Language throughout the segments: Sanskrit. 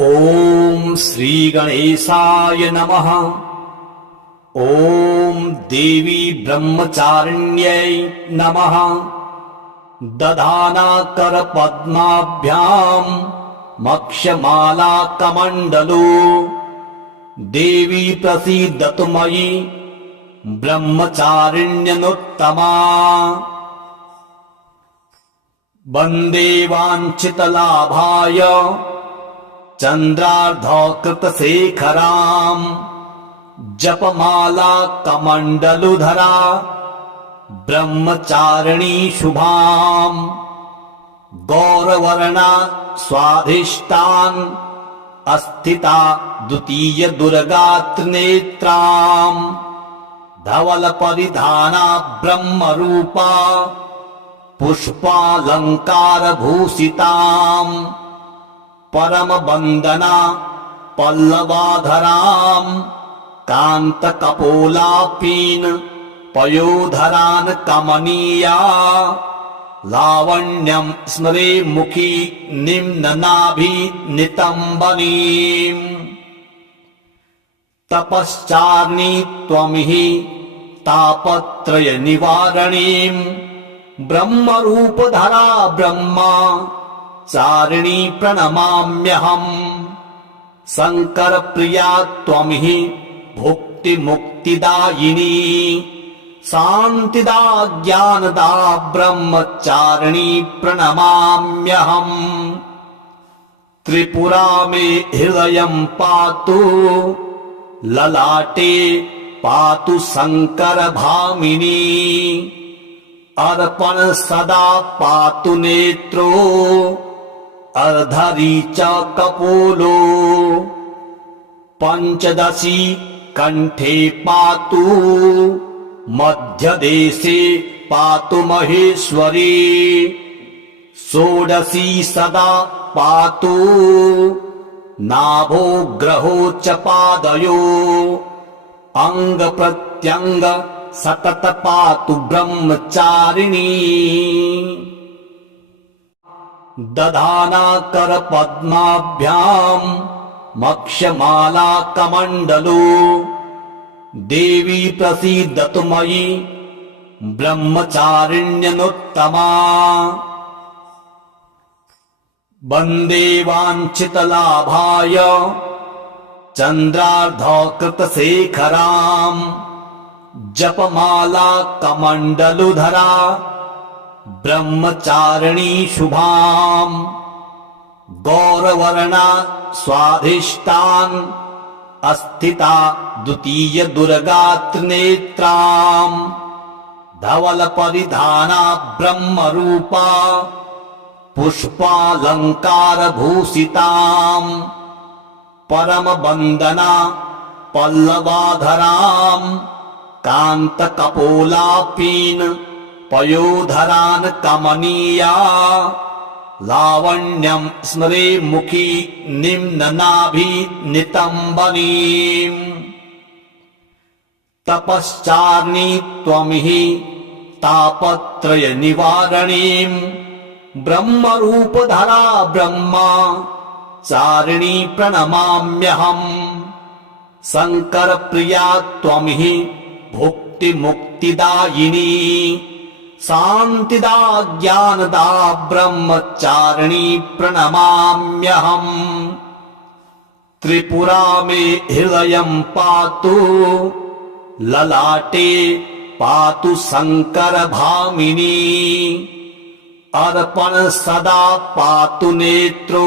ॐ श्री गणेशाय नमः। ॐ देवी ब्रह्मचारिण्यै नमः। दधाना करपद्माभ्यां मक्षमाला कमण्डलो देवी प्रसीदतु मयि ब्रह्मचारिण्यनुत्तमा। वन्दे वाञ्छितलाभाय चन्द्रार्धकृतशेखराम् जपमाला कमण्डलुधरा ब्रह्मचारिणी शुभाम्। गौरवर्णा स्वाधिष्ठान् अस्थिता द्वितीय दुर्गात्रिनेत्राम्। धवल परिधाना ब्रह्मरूपा पुष्पालंकार भूषिताम्। परम वंदना पल्लवाधराम् कांतकपोलापीन पयोधरान् कमनीया। लावण्यं स्मरे मुखी निम्ननाभि नितम्बनीम्। तपश्चार्णी त्वमिहि तापत्रय निवारणीम्। ब्रह्मरूपधरा ब्रह्मा चारिणी प्रणमाम्यहम्। शंकर प्रिया त्वमिहि भुक्ति मुक्तिदायिनी। शान्तिदा ज्ञानदा ब्रह्मचारिणी प्रणमाम्यहम्। त्रिपुरा मे हृदयं पातु ललाटे पातु शंकर भामिनी। अर्पण सदा पातु नेत्रो अर्धरी च कपोलो। पंचदशी कंठे पातु मध्यदेशे पातु महेश्वरी। षोडशी सदा पातु नाभो ग्रहो च पादयो। अंग प्रत्यंग सतत पातु ब्रह्मचारिणी। दधाना करपद्माभ्यां मक्षमाला कमण्डलो देवी प्रसीदतु मयि ब्रह्मचारिण्यनुत्तमा। वन्दे वाञ्छितलाभाय चन्द्रार्धकृतशेखराम् जपमाला कमण्डलुधरा ब्रह्मचारिणी शुभाम्। गौरवर्णा स्वाधिष्ठान् अस्थिता द्वितीय दुर्गात्रिनेत्राम्। धवल परिधाना ब्रह्मरूपा पुष्पालंकार भूषिताम्। परम वंदना पल्लवाधराम् कांतकपोलापीन पयोधरान् कमनीया। लावण्यं स्मरे मुखी निम्ननाभि नितम्बनीम्। तपश्चार्णी त्वमिहि तापत्रय निवारणीम्। ब्रह्मरूपधरा ब्रह्मा चारिणी प्रणमाम्यहम्। शंकर प्रिया त्वमिहि भुक्ति मुक्तिदायिनी। शान्तिदा ज्ञानदा ब्रह्मचारिणी प्रणमाम्यहम्। त्रिपुरा मे हृदयं पातु ललाटे पातु शंकर भामिनी। अर्पण सदा पातु नेत्रो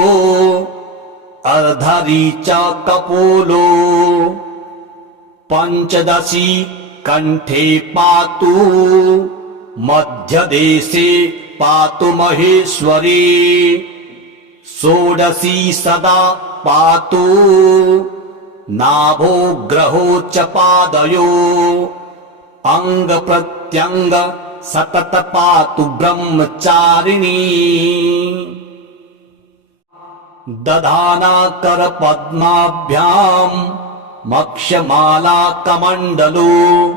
अर्धरी च कपोलो। पंचदशी कंठे पातु मध्यदेशे पातु महेश्वरी। षोडशी सदा पातु नाभो ग्रहो च पादयो। अंग प्रत्यंग सतत पातु ब्रह्मचारिणी। दधाना करपद्माभ्यां मक्षमाला कमण्डलो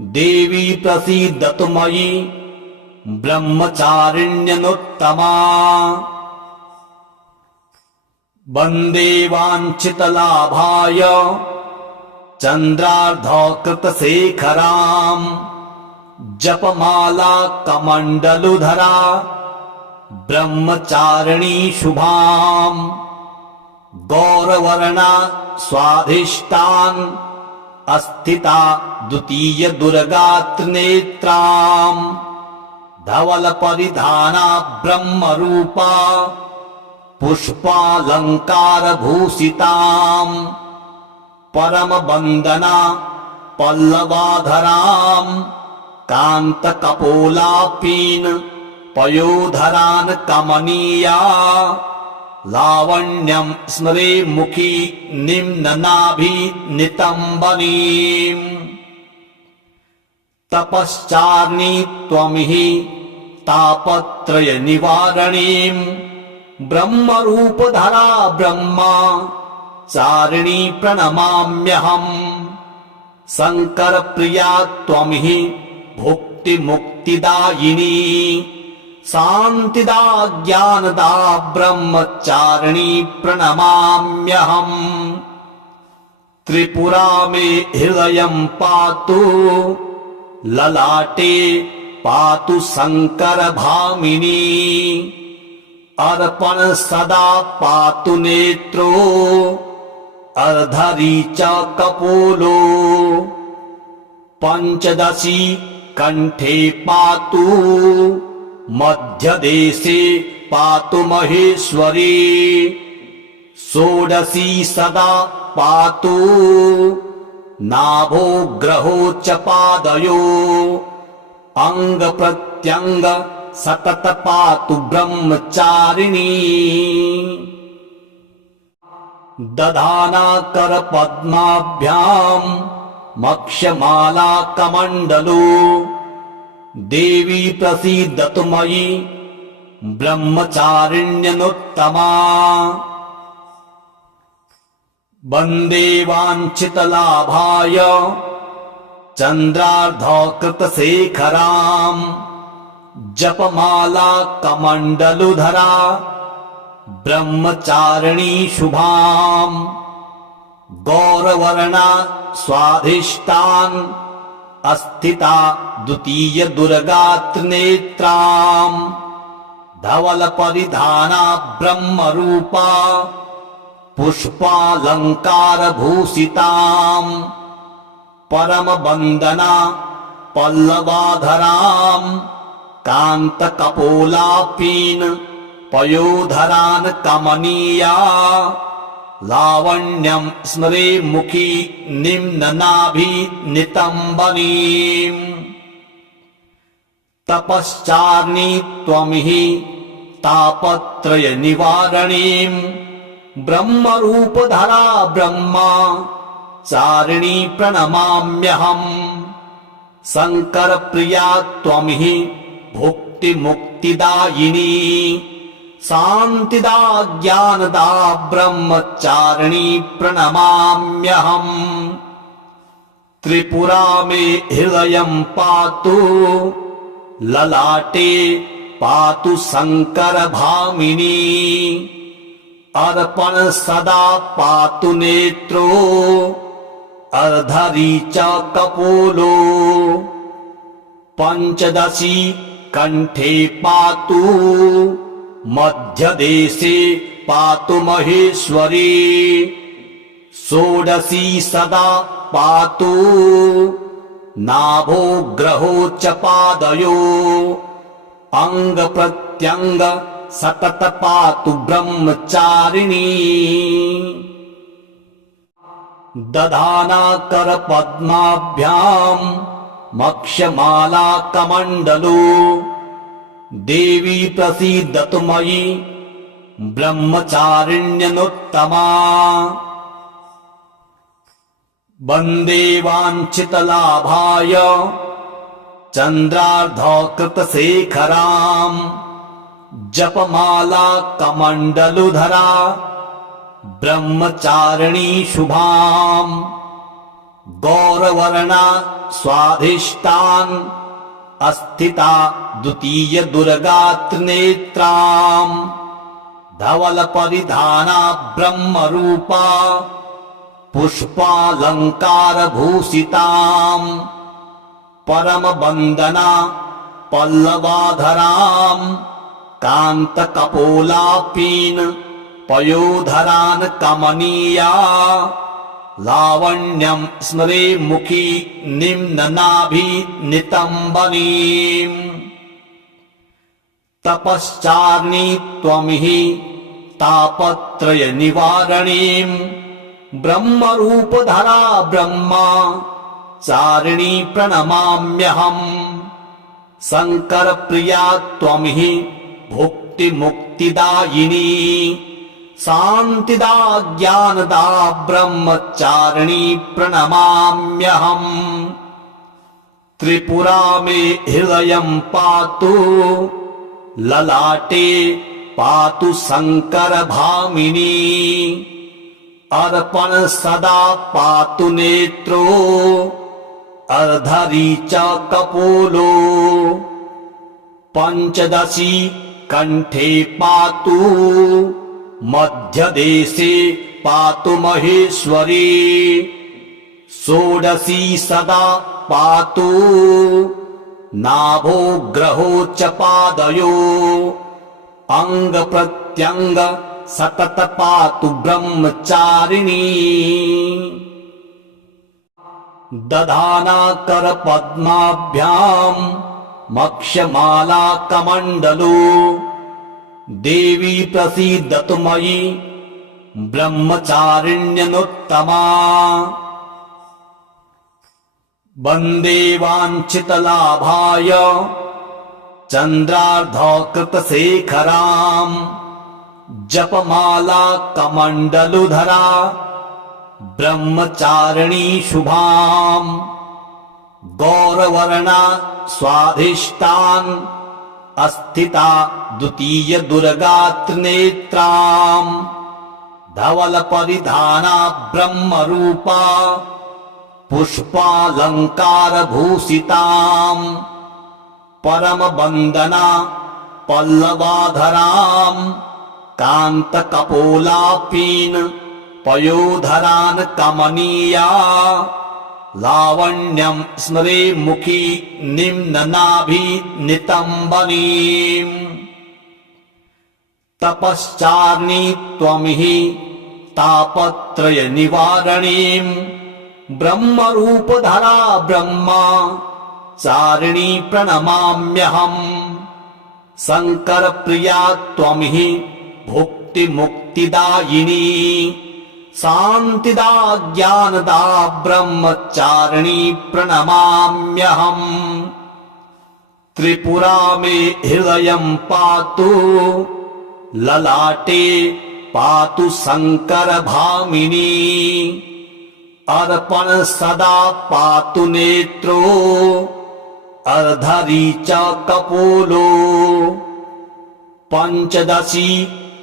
देवी प्रसीदतु मयि ब्रह्मचारिण्यनुत्तमा। वन्दे वाञ्छितलाभाय चन्द्रार्धकृतशेखराम् जपमाला कमण्डलुधरा ब्रह्मचारिणी शुभाम् गौरवर्णा स्वाधिष्ठान् अस्थिता द्वितीय दुर्गा त्रिनेत्राम् धवल परिधाना ब्रह्मरूपा पुष्पालंकार भूषिताम् परम वंदना पल्लवाधराम् कांत कपोलापीन पयोधरान् कमनीया लावण्यं स्मरे मुखी निम्ननाभि नितंबनीम् तपश्चार्णी त्वमिहि तापत्रय निवारणीम् ब्रह्मरूपधरा ब्रह्मा चारिणी प्रणमाम्यहम् शंकर प्रिया त्वमिहि भुक्ति मुक्तिदायिनी शान्तिदा ज्ञानदा ब्रह्मचारिणी प्रणमाम्यहम् त्रिपुरा मे हृदयं पातु ललाटे पातु शंकर भामिनी अर्पण सदा पातु नेत्रो अर्धरी च कपोलो पंचदशी कंठे पातु मध्यदेशे पातु महेश्वरी षोडशी सदा पातु नाभो ग्रहो च पादयो अंग प्रत्यंग सतत पातु ब्रह्मचारिणी दधाना कर पद्माभ्याम् मक्षमाला कमण्डलो देवी प्रसीदतु मयि ब्रह्मचारिण्यनुत्तमा वन्दे वाञ्छितलाभाय चन्द्रार्धकृतशेखराम् जपमाला कमण्डलुधरा ब्रह्मचारिणी शुभाम् गौरवर्णा स्वाधिष्ठान् अस्थिता द्वितीय दुर्गा त्रिनेत्राम् धवल परिधाना ब्रह्मरूपा पुष्पालंकार भूषिताम् परम वंदना पल्लवाधराम् कांत कपोलापीन पयोधरान् कमनीया लावण्यं स्मरे मुखी निम्ननाभि नितंबनीम् तपश्चार्णी त्वमिहि तापत्रय निवारणीम् ब्रह्मरूपधरा ब्रह्मा चारिणी प्रणमाम्यहम् शंकर प्रिया त्वमिहि भुक्ति मुक्तिदायिनी शान्तिदा ज्ञानदा ब्रह्मचारिणी प्रणमाम्यहम् त्रिपुरा मे हृदयं पातु ललाटे पातु शंकर भामिनी अर्पण सदा पातु नेत्रो अर्धरी च कपोलो पंचदशी कंठे पातु मध्यदेशे पातु महेश्वरी षोडशी सदा पातु नाभो ग्रहो च पादयो अंग प्रत्यंग सतत पातु ब्रह्मचारिणी दधाना कर पद्माभ्याम् मक्षमाला कमण्डलो देवी प्रसीदतु मयि ब्रह्मचारिण्यनुत्तमा वन्दे वाञ्छितलाभाय चन्द्रार्धकृतशेखराम् जपमाला कमण्डलुधरा ब्रह्मचारिणी शुभाम् गौरवर्णा स्वाधिष्ठान् अस्थिता द्वितीय दुर्गा त्रिनेत्राम् धवल परिधाना ब्रह्मरूपा पुष्पालंकार भूषिताम् परम वंदना पल्लवाधराम् कांत कपोलापीन पयोधरान् कमनीया लावण्यं स्मरे मुखी निम्ननाभि नितंबनीम् तपश्चार्णी त्वं हि तापत्रय निवारणीम् ब्रह्मरूपधरा ब्रह्मा चारिणी प्रणमाम्यहम् शंकर प्रिया त्वं हि भुक्ति मुक्तिदायिनी शांतिदा ज्ञानदा ब्रह्मचारिणी प्रणमाम्यहम् त्रिपुरा मे हृदयं पातु ललाटे पातु शंकर भामिनी अर्पण सदा पातु नेत्रो अर्धरी च कपोलो पंचदशी कंठे पातु मध्यदेशे पातु महेश्वरी षोडशी सदा पातु नाभो ग्रहो च पादयो अंग प्रत्यंग सतत पातु ब्रह्मचारिणी दधाना कर पद्माभ्याम मक्षमाला कमंडलो देवी प्रसीदतु मयि ब्रह्मचारिण्यनुत्तमा वंदे वाञ्छितलाभाय चंद्रार्धकृतशेखराम् जपमाला कमंडलुधरा ब्रह्मचारिणी शुभाम् गौरवर्णा स्वाधिष्ठान् अस्थिता द्वितीय दुर्गा त्रिनेत्राम् धवल परिधाना ब्रह्मरूपा पुष्पालंकार भूषिताम् परम वंदना पल्लवाधराम् कांत कपोलापीन पयोधरान् कमनीया लावण्यं स्मरे मुखी निम्ननाभि नितंबनीम् तपश्चार्णी त्वं हि तापत्रय निवारणीम् ब्रह्मरूपधरा ब्रह्मा चारिणी प्रणमाम्यहम् शंकर प्रिया त्वं हि भुक्ति मुक्तिदायिनी शांतिदा ज्ञानदा ब्रह्मचारिणी प्रणमाम्यहम् त्रिपुरा मे हृदयं पातु ललाटे पातु शंकर भामिनी अर्पण सदा पातु नेत्रो अर्धरी च कपोलो पंचदशी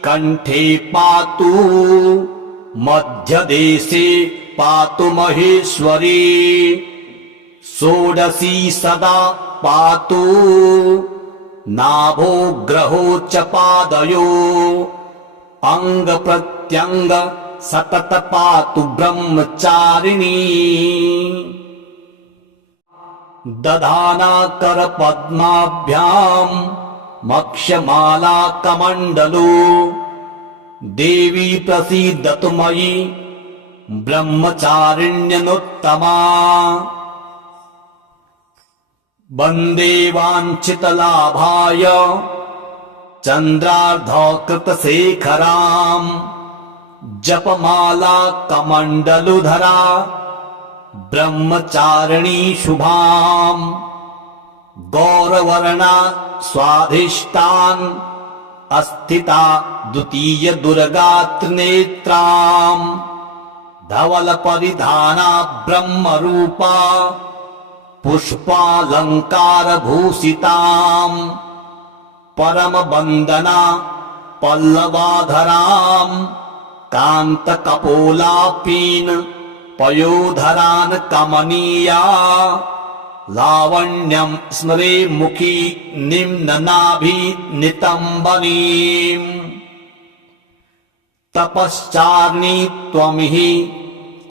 कंठे पातु मध्यदेशे पातु महेश्वरी षोडशी सदा पातु नाभो ग्रहो च पादयो अंग प्रत्यंग सतत पातु ब्रह्मचारिणी दधाना कर पद्माभ्याम् मक्षमाला कमंडलो देवी प्रसीदतु मयि ब्रह्मचारिण्यनुत्तमा वंदे वाञ्छितलाभाय चंद्रार्धकृतशेखराम् जपमाला कमंडलुधरा ब्रह्मचारिणी शुभाम् गौरवर्णा स्वाधिष्ठान् अस्थिता द्वितीय दुर्गा त्रिनेत्राम् धवल परिधाना ब्रह्मरूपा पुष्पालंकार भूषिताम् परम वंदना पल्लवाधराम् कांत कपोलापीन पयोधरान् कमनीया लावण्यं स्मरे मुखी निम्ननाभि नितंबनीम् तपश्चार्णी त्वमिहि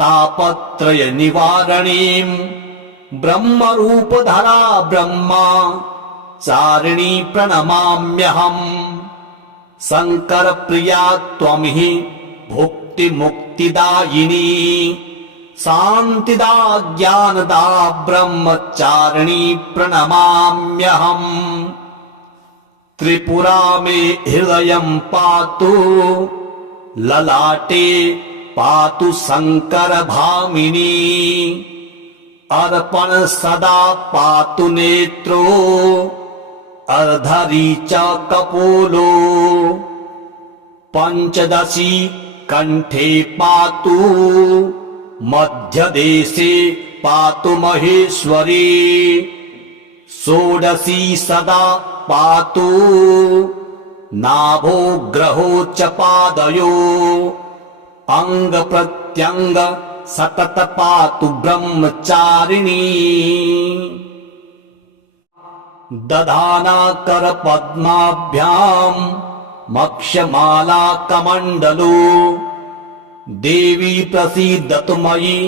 तापत्रय निवारणीम् ब्रह्मरूपधरा ब्रह्मा चारिणी प्रणमाम्यहम् शंकर प्रिया त्वमिहि भुक्ति मुक्तिदायिनी शान्तिदा ज्ञानदा ब्रह्मचारिणी प्रणमाम्यहम् त्रिपुरा मे हृदयं पातु ललाटे पातु शंकर भामिनी अर्पण सदा पातु नेत्रो अर्धरी च कपोलो पंचदशी कंठे पातु मध्यदेशे पातु महेश्वरी षोडशी सदा पातु नाभो ग्रहो च पादयो अंग प्रत्यंग सतत पातु ब्रह्मचारिणी दधाना कर पद्माभ्याम मक्षमाला कमंडलो देवी प्रसीदतु मयि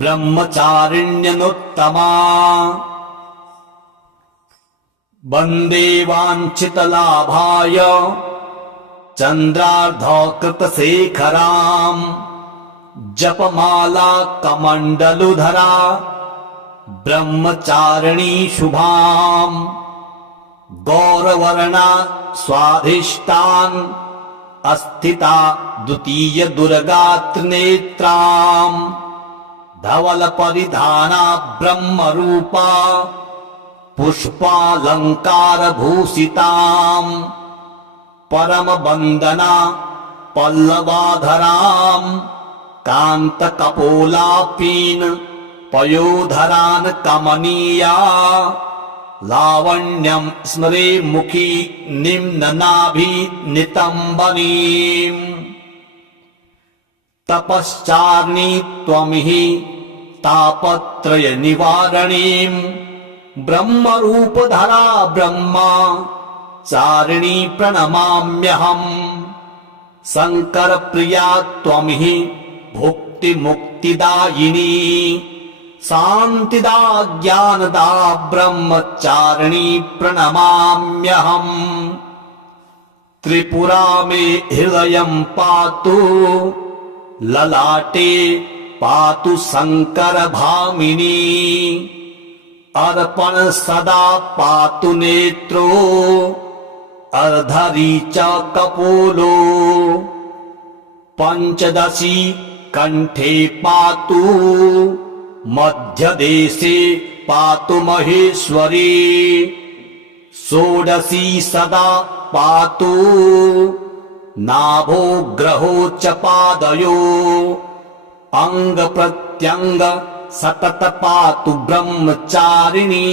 ब्रह्मचारिण्यनुत्तमा वंदे वाञ्छितलाभाय चंद्रार्धकृतशेखराम् जपमाला कमंडलुधरा ब्रह्मचारिणी शुभाम् गौरवर्णा स्वाधिष्ठान अस्थिता द्वितीय दुर्गा त्रिनेत्राम् धवल परिधाना ब्रह्म रूपा पुष्पालंकार भूषिताम् परम वंदना पल्लवाधराम् कांत कपोलापीन पयोधरान कमनीया लावण्यं स्मरे मुखी निम्ननाभि नितंबनीम् तपश्चार्णी त्वमिहि तापत्रय निवारणीम् ब्रह्मरूपधरा ब्रह्मा चारिणी प्रणमाम्यहम् शंकर प्रिया त्वमिहि भुक्ति मुक्तिदायिनी शान्तिदा ज्ञानदा ब्रह्मचारिणी प्रणमाम्यहम् त्रिपुरा मे हृदयं पातु ललाटे पातु शंकर भामिनी अर्पण सदा पातु नेत्रो अर्धरी च कपोलो पंचदशी कंठे पातु मध्यदेशे पातु महेश्वरी षोडशी सदा पातु नाभो ग्रहो च पादयो अंग प्रत्यंग सतत पातु ब्रह्मचारिणी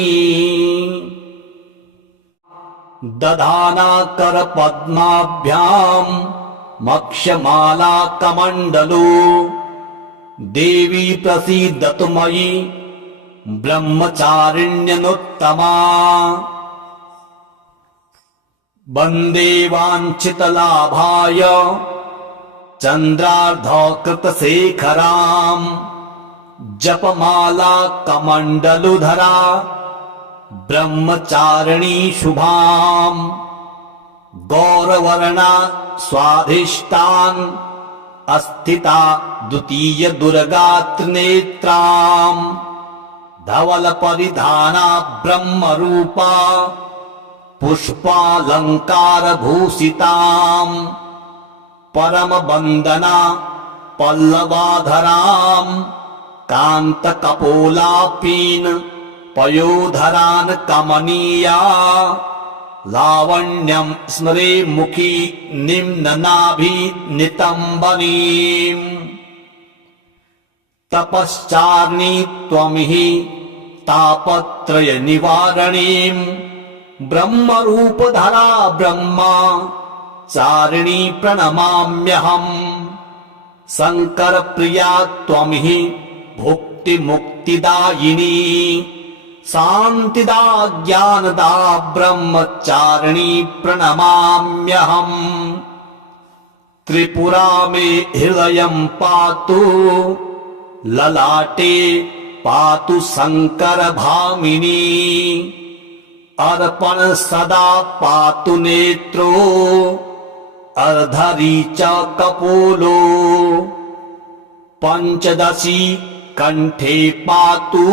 दधाना कर पद्माभ्याम मक्षमाला कमंडलो देवी प्रसीदतु मयि ब्रह्मचारिण्यनुत्तमा वंदे वाञ्छितलाभाय चंद्रार्धकृतशेखराम् जपमाला कमंडलुधरा ब्रह्मचारिणी शुभाम् गौरवर्णा स्वाधिष्ठान अस्थिता द्वितीय दुर्गा त्रिनेत्राम् धवल परिधाना ब्रह्म रूपा पुष्पालंकार भूषिताम् परम वंदना पल्लवाधराम् कांत कपोलापीन पयोधरान कमनीया लावण्यं स्मरे मुखी निम्ननाभि नितंबनीम् तपश्चार्णी त्वमिहि तापत्रय निवारणीम् ब्रह्मरूपधरा ब्रह्मा चारिणी प्रणमाम्यहम् शंकर प्रिया त्वमिहि भुक्ति मुक्तिदायिनी शान्तिदा ज्ञानदा ब्रह्मचारिणी प्रणमाम्यहम् त्रिपुरा मे हृदयं पातु, ललाटे पातु शङ्करभामिनी। अर्पण सदा पातु नेत्रो, अर्धरी च कपोलो। पंचदशी कंठे पातु,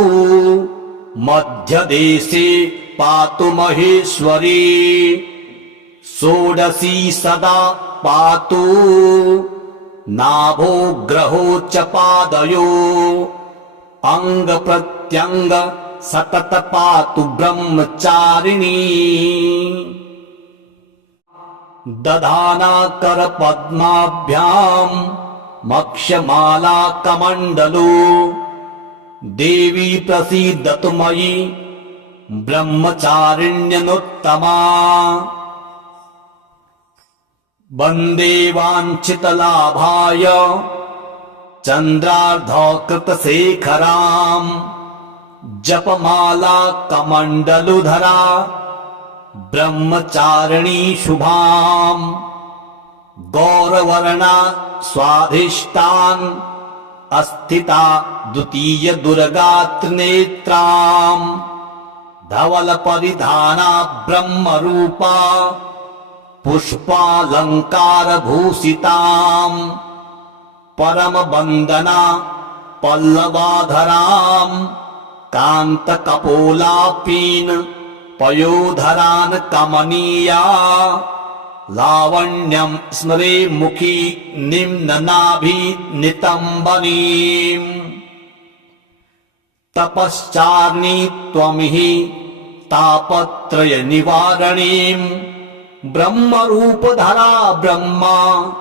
मध्यदेशे पातु महेश्वरी। षोडशी सदा पातु, नाभो ग्रहो च पादयो। अंग प्रत्यंग सतत पातु ब्रह्मचारिणी। दधाना कर पद्माभ्याम, मक्षमाला कमंडलो। देवी प्रसीदतु मयि, ब्रह्मचारिण्यनुत्तमा। वन्दे वाञ्छितलाभाय, चन्द्रार्धकृतशेखराम्। जपमाला कमण्डलुधरा, ब्रह्मचारिणी शुभाम्। गौरवर्णा स्वाधिष्ठान्, अस्थिता द्वितीय दुर्गा त्रिनेत्राम्। धवल परिधाना ब्रह्मरूपा, पुष्पालंकार भूषिताम्। परम वंदना पल्लवाधराम्, कांत कपोलापीन पयोधरान् कमनीया। लावण्यं स्मरे मुखी निम्ननाभि नितंबनीम्। तपश्चार्णी त्वमिहि तापत्रय निवारणीम्। ब्रह्मरूपधरा ब्रह्मा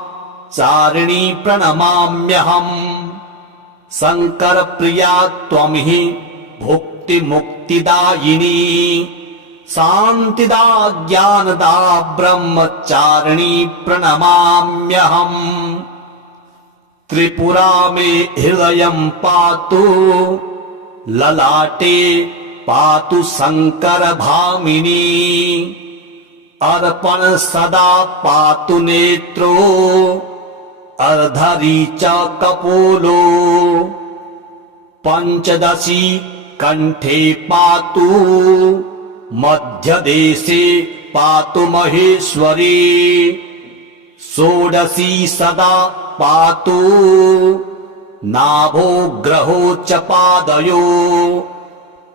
चारिणी प्रणमाम्यहम्। शंकर प्रिया त्वमिहि भुक्ति मुक्तिदायिनी। शांतिदा ज्ञानदा ब्रह्मचारिणी प्रणमाम्यहम्। त्रिपुरा मे हृदयं पातु, ललाटे पातु शङ्करभामिनी। अर्पण सदा पातु नेत्रो, अर्धरी च कपोलो। पंचदशी कंठे पातु, मध्यदेशे पातु महेश्वरी। षोडशी सदा पातु, नाभो ग्रहो च पादयो।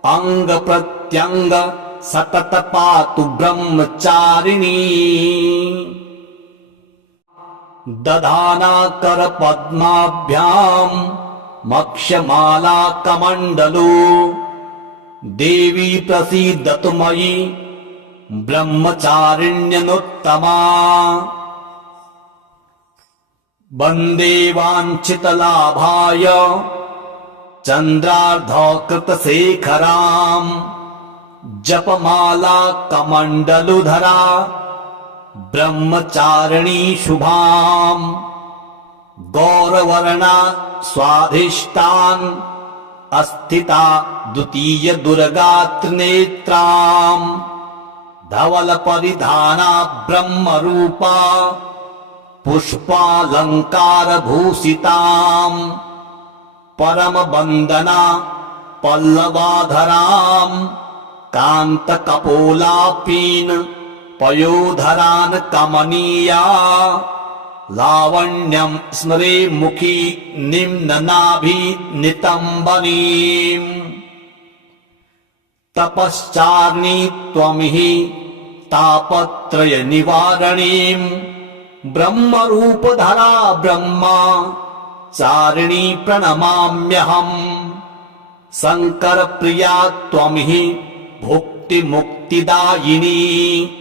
अंग प्रत्यंग सतत पातु ब्रह्मचारिणी। दधाना कर पद्माभ्याम, मक्षमाला कमंडलो। देवी प्रसीदतु मयि, ब्रह्मचारिण्यनुत्तमा। वन्दे वाञ्छितलाभाय, चन्द्रार्धकृतशेखराम्। जपमाला कमण्डलुधरा, ब्रह्मचारिणी शुभाम्। गौरवर्णा स्वाधिष्ठान्, अस्थिता द्वितीय दुर्गा त्रिनेत्राम्। धवल परिधाना ब्रह्मरूपा, पुष्पालंकार भूषिताम्। परम वंदना पल्लवाधराम्, कांत कपोलापीन पयोधरान् कमनीया। लावण्यं स्मरे मुखी निम्ननाभि नितंबनीम्। तपश्चार्णी त्वमिहि तापत्रय निवारणीम्। ब्रह्मरूपधरा ब्रह्मा चारिणी प्रणमाम्यहम्। शंकर प्रिया त्वमिहि भुक्ति मुक्तिदायिनी।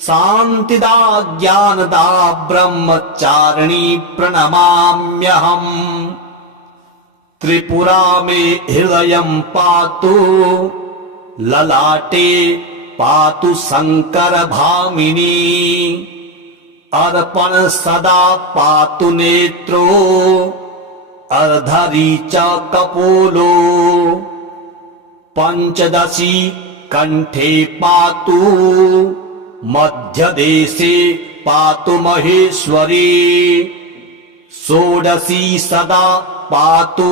शांतिदा ज्ञानदा ब्रह्मचारिणी प्रणमाम्यहम्। त्रिपुरा मे हृदयं पातु, ललाटे पातु शङ्करभामिनी। अर्पण सदा पातु नेत्रो, अर्धरी च कपोलो। पंचदशी कंठे पातु, मध्यदेशे पातु महेश्वरी। षोडशी सदा पातु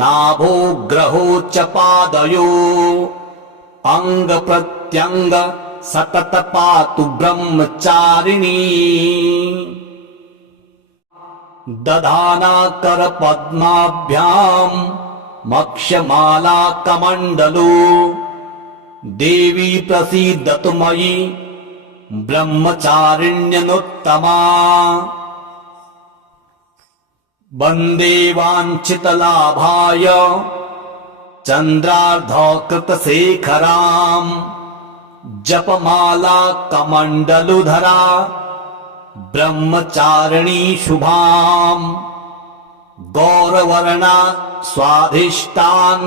नाभो ग्रहो च पादयो अंग प्रत्यंग सतत पातु ब्रह्मचारिणी दधाना कर पद्माभ्याम मक्षमाला कमंडलो देवी प्रसीदतु मयि ब्रह्मचारिण्यनुत्तमा वन्दे वाञ्छितलाभाय चन्द्रार्धकृतशेखराम् जपमाला कमण्डलुधरा ब्रह्मचारिणी शुभाम् गौरवर्णा स्वाधिष्ठान्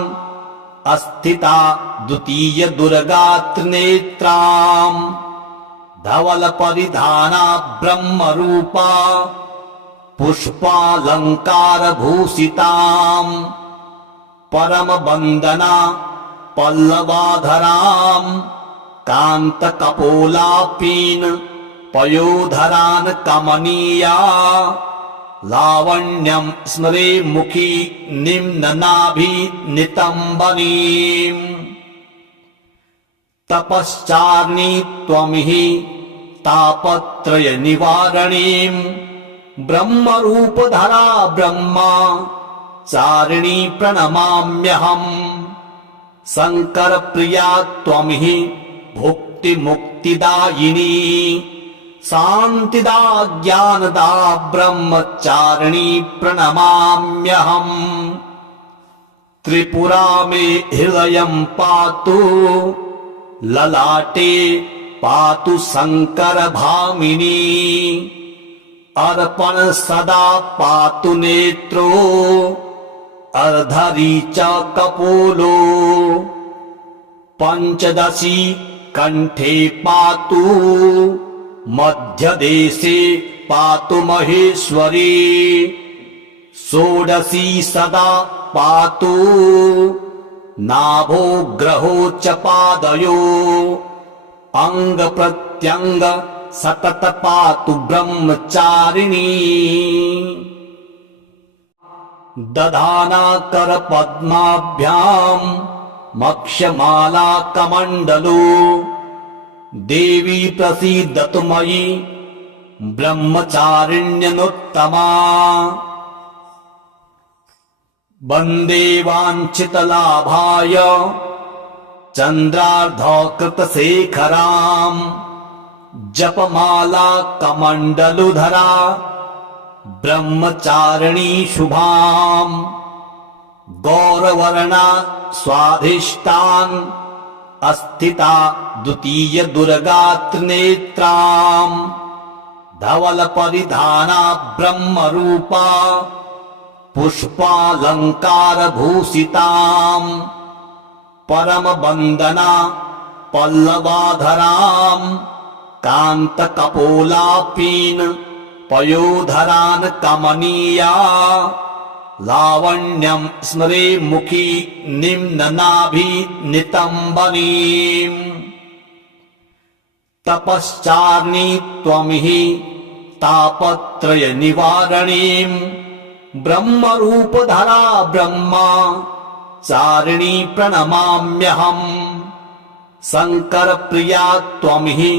अस्थिता द्वितीय दुर्गा त्रिनेत्राम् धवल परिधाना ब्रह्मरूपा पुष्पालंकार भूषिताम् परम वंदना पल्लवाधराम् कांत कपोलापीन पयोधरान् कमनीया लावण्यं स्मरे मुखी निम्ननाभि नितंबनीम् तपश्चार्णी त्वमिहि तापत्रय निवारणीम् ब्रह्मरूपधरा ब्रह्मा चारिणी प्रणमाम्यहम् शंकर प्रिया त्वमिहि भुक्ति मुक्तिदायिनी शांतिदा ज्ञानदा ब्रह्मचारिणी प्रणमाम्यहम् त्रिपुरा मे हृदयं पातु ललाटे पातु शंकर भामिनी अर्पण सदा पातु नेत्रो अर्धरी च कपोलो पंचदशी कंठे पातु मध्यदेशे पातु महेश्वरी षोडशी सदा पातु नाभो ग्रहो च पादयो अंग प्रत्यंग सतत पातु ब्रह्मचारिणी दधाना कर पद्माभ्याम् मक्षमाला कमण्डलो देवी प्रसीदतु मयि ब्रह्मचारिण्यनुत्तमा वन्दे वाञ्छितलाभाय चन्द्रार्धकृतशेखराम् जपमाला कमण्डलुधरा ब्रह्मचारिणी शुभाम् गौरवर्णा स्वाधिष्ठान् अस्थिता द्वितीय दुर्गा त्रिनेत्राम् धवल परिधाना ब्रह्मरूपा पुष्पालंकार भूषिताम् परम वंदना पल्लवाधराम् कांत कपोलापीन पयोधरान् कमनीया लावण्यं स्मरे मुखी निम्ननाभि नितंबनीम् तपश्चार्णी त्वमिहि तापत्रय निवारणीम् ब्रह्मरूपधरा ब्रह्मा चारिणी प्रणमाम्यहम् शंकर प्रिया त्वमिहि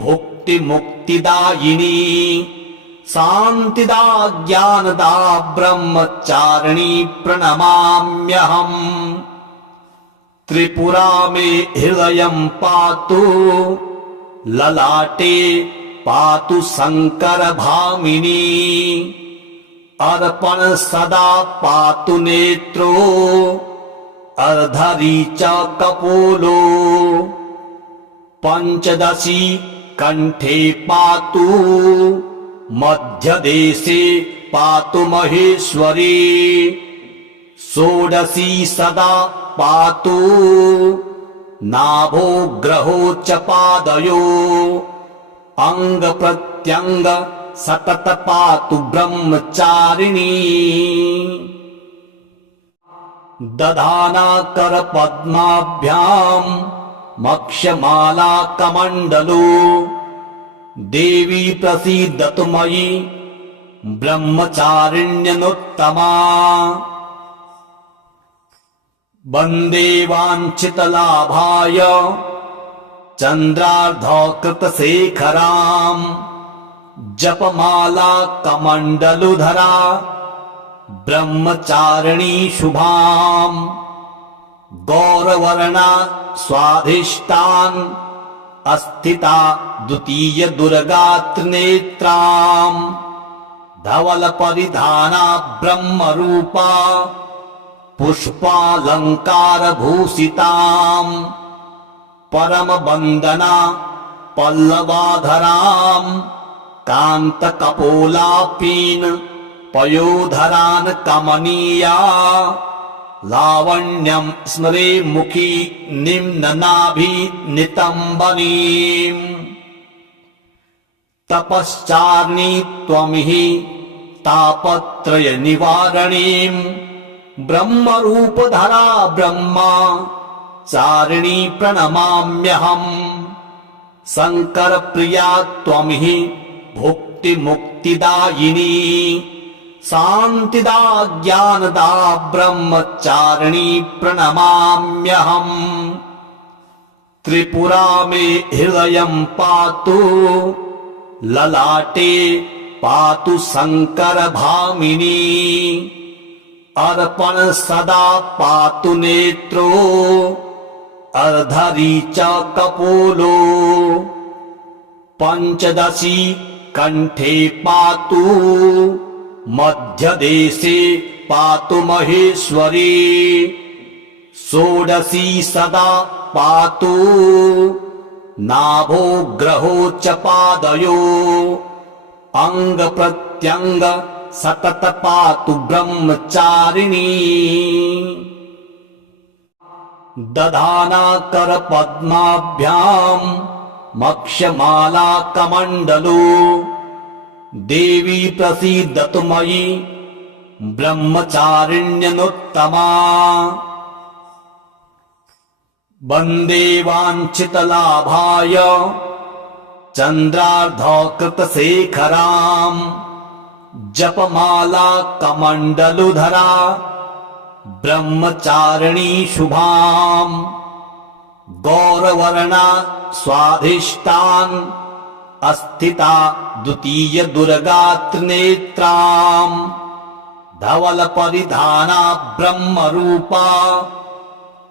भुक्ति मुक्तिदायिनी शांतिदा ज्ञानदा ब्रह्मचारिणी प्रणमाम्यहम् त्रिपुरा मे हृदयं पातु ललाटे पातु शंकर भामिनी अर्पण सदा पातु नेत्रो अर्धरी च कपोलो पंचदशी कंठे पातु मध्यदेशे पातु महेश्वरी षोडशी सदा पातु नाभो ग्रहो च पादयो अंग प्रत्यंग सतत पातु ब्रह्मचारिणी दधाना कर पद्माभ्याम् मक्षमाला कमण्डलो देवी प्रसीदतु मयि ब्रह्मचारिण्यनुत्तमा वन्दे वाञ्छितलाभाय चन्द्रार्धकृतशेखराम् जपमाला कमण्डलुधरा ब्रह्मचारिणी शुभाम् गौरवर्णा स्वाधिष्ठान् अस्थिता द्वितीय दुर्गा त्रिनेत्राम् धवल परिधाना ब्रह्मरूपा पुष्पालंकार भूषिताम् परम वंदना पल्लवाधराम् कांत कपोलापीन पयोधरान् कमनीया लावण्यं स्मरे मुखी निम्ननाभि नितंबनीम् तपश्चार्णी त्वमिहि तापत्रय निवारणीम् ब्रह्मरूपधरा ब्रह्मा चारिणी प्रणमाम्यहम् शंकर प्रिया त्वमिहि भुक्ति मुक्तिदायिनी शान्तिदा ज्ञानदा ब्रह्मचारिणी प्रणमाम्यहम् त्रिपुरा मे हृदयं पातु ललाटे पातु शंकर भामिनी अर्पण सदा पातु नेत्रो अर्धरी च कपोलो पंचदशी कंठे पातु मध्यदेशे पातु महेश्वरी षोडशी सदा पातु नाभो ग्रहो च पादयो अंग प्रत्यंग सतत पातु ब्रह्मचारिणी दधाना कर पद्माभ्याम् मक्षमाला कमण्डलो देवी प्रसीदतु मयि ब्रह्मचारिण्यनुत्तमा वन्दे वाञ्छितलाभाय चन्द्रार्धकृतशेखराम् जपमाला कमण्डलुधरा ब्रह्मचारिणी शुभाम् गौरवर्णा स्वाधिष्ठान् अस्थिता द्वितीय दुर्गा त्रिनेत्राम् धवल परिधाना ब्रह्मरूपा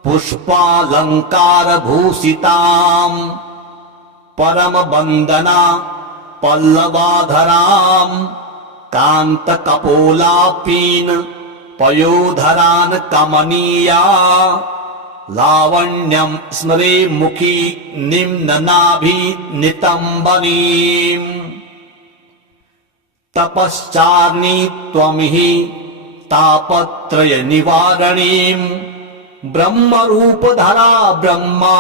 पुष्पालंकार भूषिताम् परम वंदना पल्लवाधराम् कांत कपोलापीन पयोधरान् कमनीया लावण्यं स्मरे मुखी निम्ननाभि नितंबनीम् तपश्चार्णी त्वमिहि तापत्रय निवारणीम् ब्रह्मरूपधरा ब्रह्मा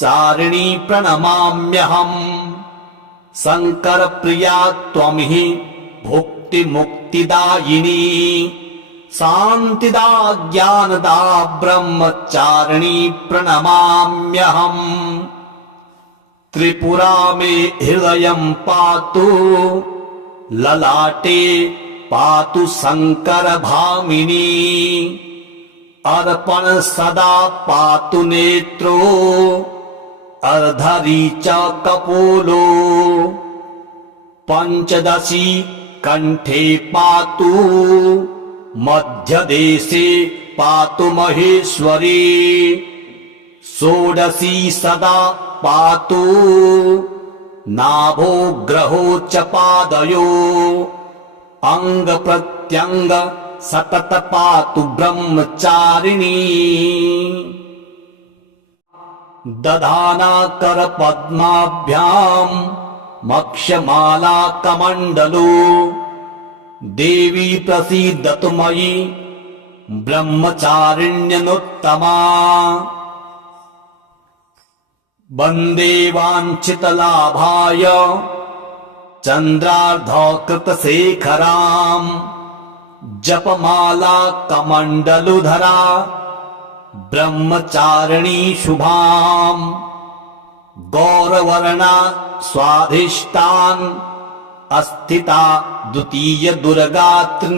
चारिणी प्रणमाम्यहम् शंकर प्रिया त्वमिहि भुक्ति मुक्तिदायिनी शान्तिदा ज्ञानदा ब्रह्मचारिणी प्रणमाम्यहम् त्रिपुरा मे हृदयं पातु ललाटे पातु शंकर भामिनी अर्पण सदा पातु नेत्रो अर्धरी च कपोलो पंचदशी कंठे पातु मध्यदेशे पातु महेश्वरी षोडशी सदा पातु नाभो ग्रहो च पादयो अंग प्रत्यंग सतत पातु ब्रह्मचारिणी दधाना कर पद्माभ्याम् मक्षमाला कमण्डलो देवी प्रसीदतु मयि ब्रह्मचारिण्यनुत्तमा वन्दे वाञ्छितलाभाय चन्द्रार्धकृतशेखराम् जपमाला कमण्डलुधरा ब्रह्मचारिणी शुभाम् गौरवर्णा स्वाधिष्ठान् अस्थिता द्वितीय दुर्गात्रिनेत्राम्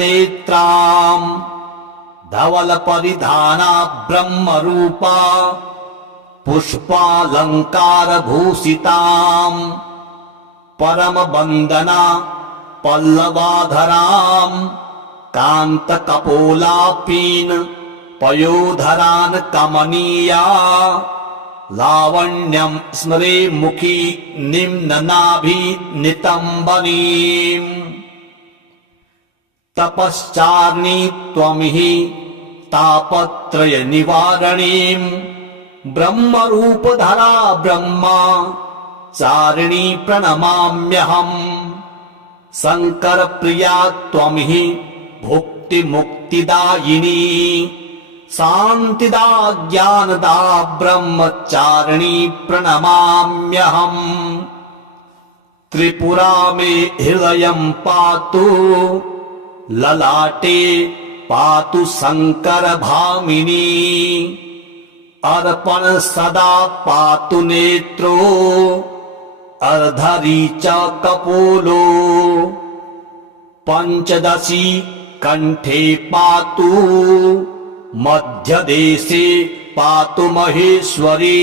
धवल परिधाना ब्रह्मरूपा पुष्पालंकार भूषिताम् परम वंदना पल्लवाधराम् कांत कपोलापीन पयोधरान् कमनीया लावण्यं स्मरे मुखी निम्ननाभि नितंबनीम् तपश्चार्णी त्वमिहि तापत्रय निवारणीम् ब्रह्मरूपधरा ब्रह्मा चारिणी प्रणमाम्यहम् शंकर प्रिया त्वमिहि भुक्ति मुक्तिदायिनी शांतिदा ज्ञानदा ब्रह्मचारिणी प्रणमाम्यहम् त्रिपुरा मे हृदयं पातु ललाटे पातु शंकर भामिनी अर्पण सदा पातु नेत्रो अर्धरी च कपोलो पंचदशी कंठे पातु मध्यदेशे पातु महेश्वरी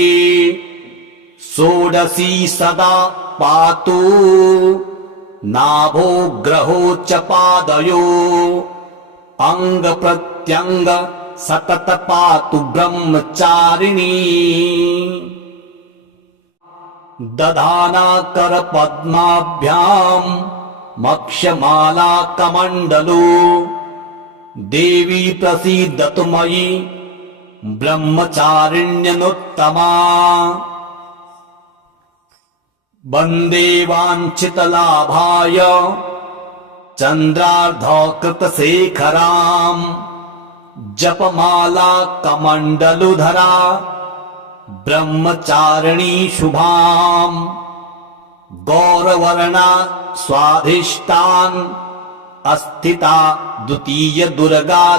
षोडशी सदा पातु नाभो ग्रहो च पादयो अंग प्रत्यंग सतत पातु ब्रह्मचारिणी दधाना कर पद्माभ्याम मक्षमाला कमंडलो देवी प्रसीदतु मयि ब्रह्मचारिण्यनुत्तमा वन्दे वाञ्छितलाभाय चन्द्रार्धकृतशेखराम् जपमाला कमण्डलुधरा ब्रह्मचारिणी शुभाम् गौरवर्णा स्वाधिष्ठान् अस्थिता द्वितीय दुर्गात्रिनेत्राम्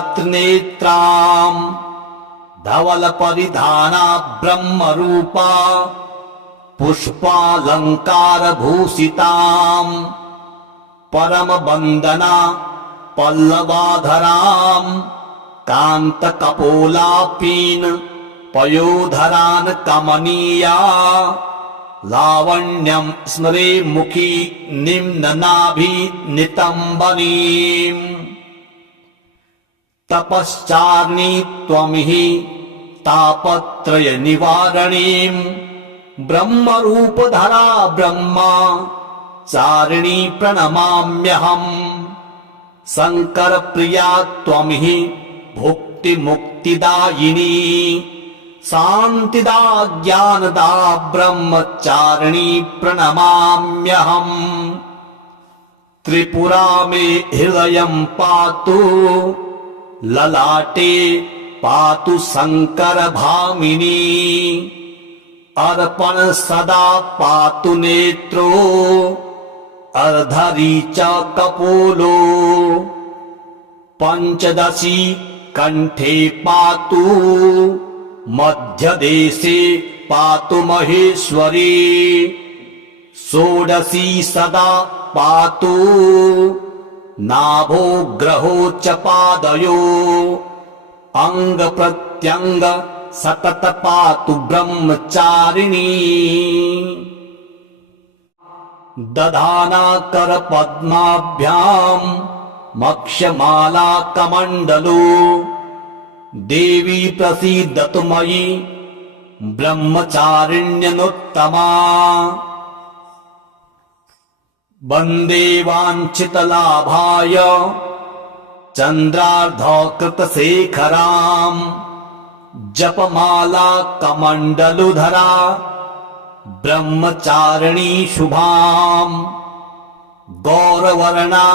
धवल परिधाना ब्रह्मरूपा पुष्पालंकार भूषिताम् परम वंदना पल्लवाधराम् कांत कपोलापीन पयोधरान् कमनीया लावण्यं स्मरे मुखी निम्ननाभि नितंबनीम् तपश्चार्णी त्वमिहि तापत्रय निवारणीम् ब्रह्मरूपधरा ब्रह्मा चारिणी प्रणमाम्यहम् शंकर प्रिया त्वमिहि भुक्ति मुक्तिदायिनी शांतिदा ज्ञानदा ब्रह्मचारिणी प्रणमाम्यहम् त्रिपुरा मे हृदयं पातु ललाटे पातु शंकर भामिनी अर्पण सदा पातु नेत्रो अर्धरी च कपोलो पंचदशी कंठे पातु मध्यदेशे पातु महेश्वरी षोडशी सदा पातु नाभो ग्रहो च पादयो अंग प्रत्यंग सतत पातु ब्रह्मचारिणी दधाना कर पद्माभ्याम् मक्षमाला कमंडलो देवी प्रसीदतु मयि ब्रह्मचारिण्यनुत्तमा वन्दे वाञ्छितलाभाय चन्द्रार्धकृतशेखराम् जपमाला कमण्डलुधरा ब्रह्मचारिणी शुभाम् गौरवर्णा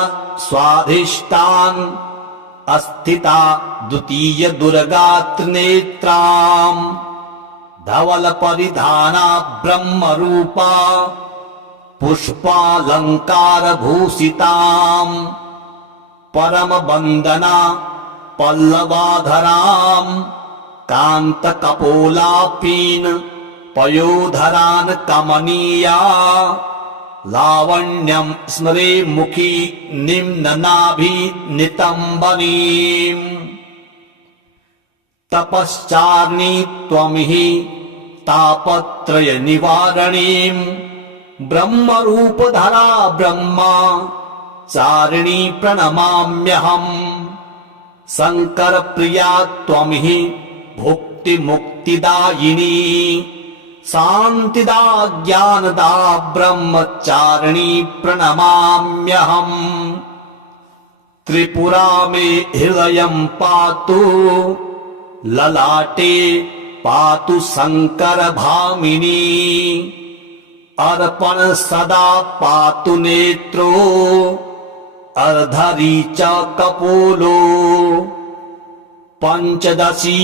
स्वाधिष्ठान् अस्थिता द्वितीय दुर्गात्रिनेत्राम् धवल परिधाना ब्रह्मरूपा पुष्पालंकार भूषिताम् परम वंदना पल्लवाधराम् कांत कपोलापीन पयोधरान् कमनीया लावण्यं स्मरे मुखी निम्ननाभि नितम्बनीम् तपश्चार्णी त्वमिहि तापत्रय निवारणीम् ब्रह्मरूपधरा ब्रह्मा चारिणी प्रणमाम्यहम् शंकर प्रिया त्वमिहि भुक्ति मुक्तिदायिनी शान्तिदा ज्ञानदा ब्रह्मचारिणी प्रणमाम्यहम् त्रिपुरा मे हृदयं पातु ललाटे पातु शंकर भामिनी अर्पण सदा पातु नेत्रो अर्धरी च कपोलो पंचदशी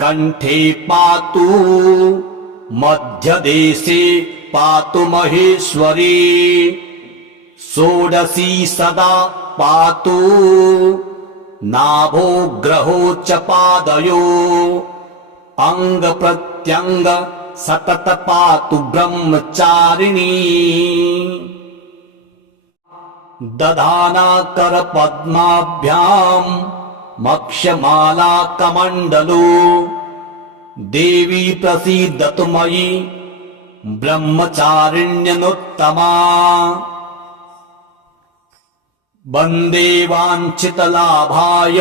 कंठे पातु मध्यदेशे पातु महेश्वरी षोडशी सदा पातु नाभो ग्रहो च पादयो अंग प्रत्यंग सतत पातु ब्रह्मचारिणी दधाना कर पद्माभ्याम मक्षमाला कमंडलो देवी प्रसीदतु मयि ब्रह्मचारिण्यनुत्तमा वंदे वाञ्छितलाभाय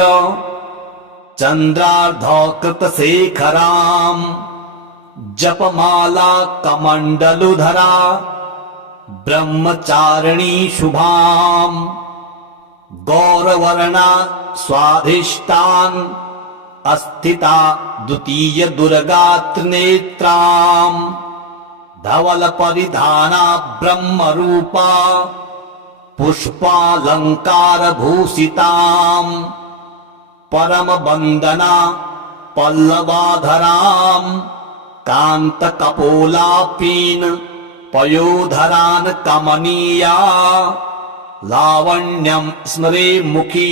चंद्रार्धकृतशेखराम् जपमाला कमंडलुधरा ब्रह्मचारिणी शुभाम् गौरवर्णा स्वाधिष्ठान अस्थिता द्वितीय दुर्गा त्रिनेत्राम् धवल परिधाना ब्रह्म रूपा पुष्पालंकार भूषिताम् परम वंदना पल्लवाधराम् कांत कपोलापीन पयोधरान कमनीया लावण्यं स्मरे मुखी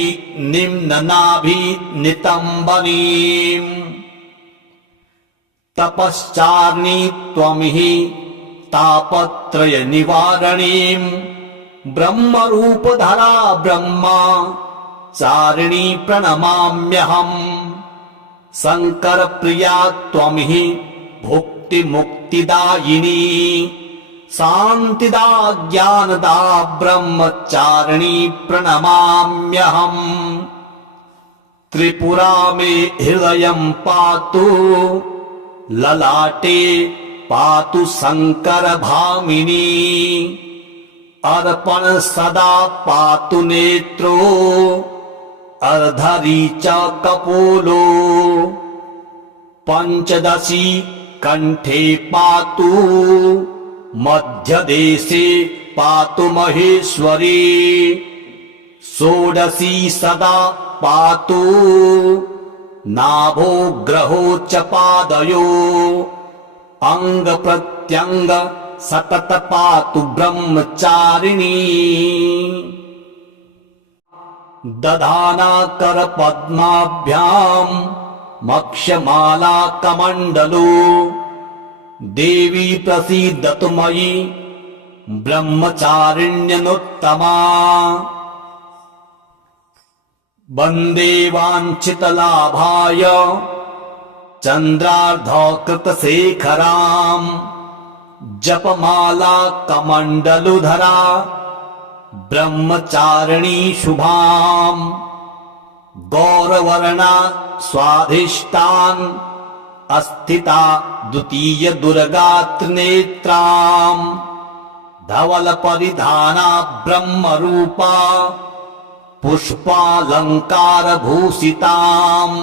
निम्ननाभि नितम्बनीम् तपश्चार्णी त्वमिहि तापत्रय निवारणीम् ब्रह्मरूपधरा ब्रह्मा चारिणी प्रणमाम्यहम् शंकर प्रिया त्वमिहि भुक्ति मुक्तिदायिनी शान्तिदा ज्ञानदा ब्रह्मचारिणी प्रणमाम्यहम् त्रिपुरा मे हृदयं पातु ललाटे पातु शंकर भामिनी अर्पण सदा पातु नेत्रो अर्धरी च कपोलो पंचदशी कंठे पातु मध्यदेशे पातु महेश्वरी षोडशी सदा पातु नाभो ग्रहो च पादयो अंग प्रत्यंग सतत पातु ब्रह्मचारिणी दधाना कर पद्माभ्याम मक्षमाला कमंडलो देवी प्रसीदतु मयि ब्रह्मचारिण्यनुत्तमा वंदे वाञ्छितलाभाय चंद्रार्धकृतशेखराम् जपमाला कमंडलुधरा ब्रह्मचारिणी शुभाम् गौरवर्णा स्वाधिष्ठान अस्थिता द्वितीय दुर्गा त्रिनेत्राम् धवल परिधाना ब्रह्म रूपा पुष्पालंकार भूषिताम्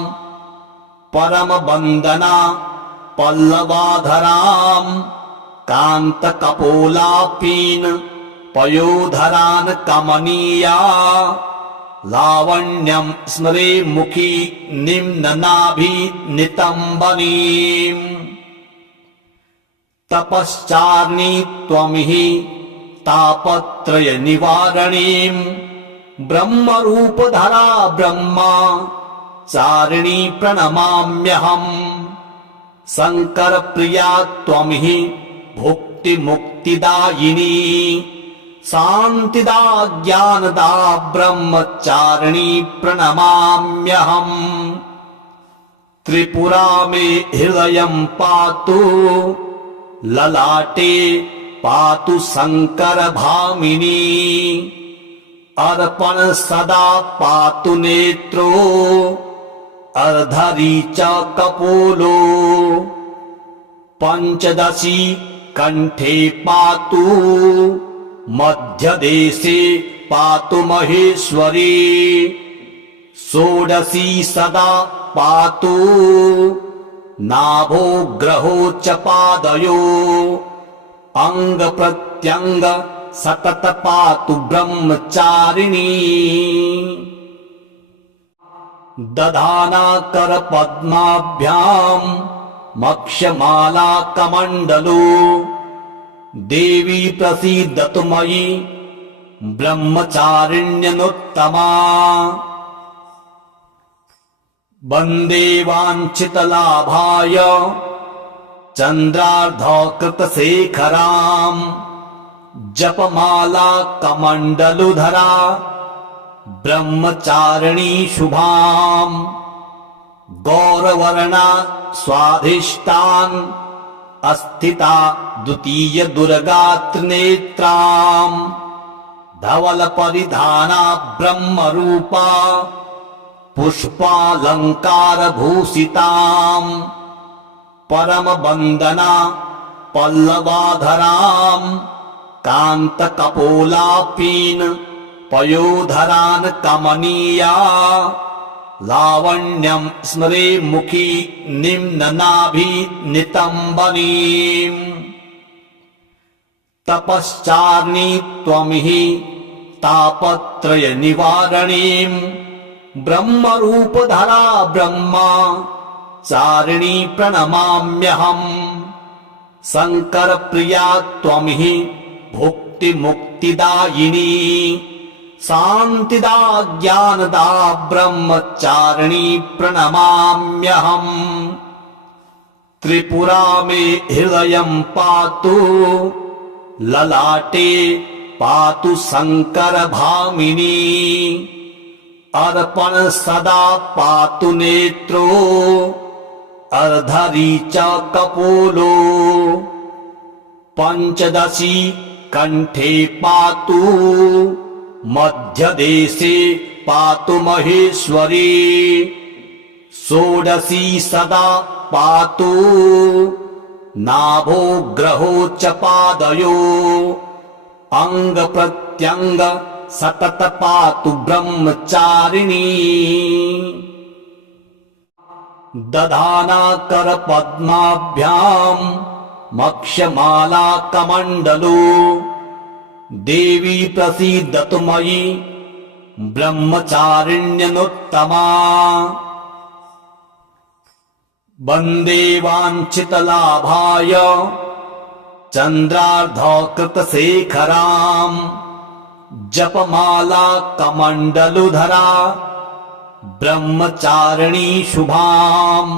परम वंदना पल्लवाधराम् कांत कपोलापीन पयोधरान कमनीया लावण्यं स्मरे मुखी निम्ननाभि नितम्बनीम् तपश्चार्णी त्वमिहि तापत्रय निवारणीम् ब्रह्मरूपधरा ब्रह्मा चारिणी प्रणमाम्यहम् शंकर प्रिया त्वमिहि भुक्ति मुक्तिदायिनी शान्तिदा ज्ञानदा ब्रह्मचारिणी प्रणमाम्यहम् त्रिपुरा मे हृदयं पातु ललाटे पातु शङ्करभामिनी अर्पण सदा पातु नेत्रो अर्धरी च कपोलो पंचदशी कंठे पातु मध्यदेशे पातु महेश्वरी षोडशी सदा पातु नाभो ग्रहो च पादयो अंग प्रत्यंग सतत पातु ब्रह्मचारिणी दधाना कर पद्माभ्याम् मक्षमाला कमण्डलो देवी प्रसीदतु मयि ब्रह्मचारिण्यनुत्तमा वन्दे वाञ्छितलाभाय चन्द्रार्धकृतशेखराम् जपमाला कमण्डलुधरा ब्रह्मचारिणी शुभाम् गौरवर्णा स्वाधिष्ठान् अस्थिता द्वितीय दुर्गा त्रिनेत्राम् धवल परिधाना ब्रह्मरूपा पुष्पालंकार भूषिताम् परम वंदना पल्लवाधराम् कांत कपोलापीन पयोधरान् कमनीया लावण्यं स्मरे मुखी निम्ननाभि नितंबनीम् तपश्चार्णी त्वमिहि तापत्रय निवारणीम् ब्रह्मरूपधरा ब्रह्मा चारिणी प्रणमाम्यहम् शंकर प्रिया त्वमिहि भुक्ति मुक्तिदायिनी शान्तिदा ज्ञानदा ब्रह्मचारिणी प्रणमाम्यहम् त्रिपुरा मे हृदयं पातु ललाटे पातु शङ्करभामिनी अर्पण सदा पातु नेत्रो अर्धरी च कपोलो पंचदशी कंठे पातु मध्यदेशे पातु महेश्वरी षोडशी सदा पातु नाभो ग्रहो च पादयो अंग प्रत्यंग सतत पातु ब्रह्मचारिणी दधाना कर पद्माभ्याम् मक्षमाला कमण्डलो देवी प्रसीदतु मयि ब्रह्मचारिण्यनुत्तमा वन्दे वाञ्छितलाभाय चन्द्रार्धकृतशेखराम् जपमाला कमण्डलुधरा ब्रह्मचारिणी शुभाम्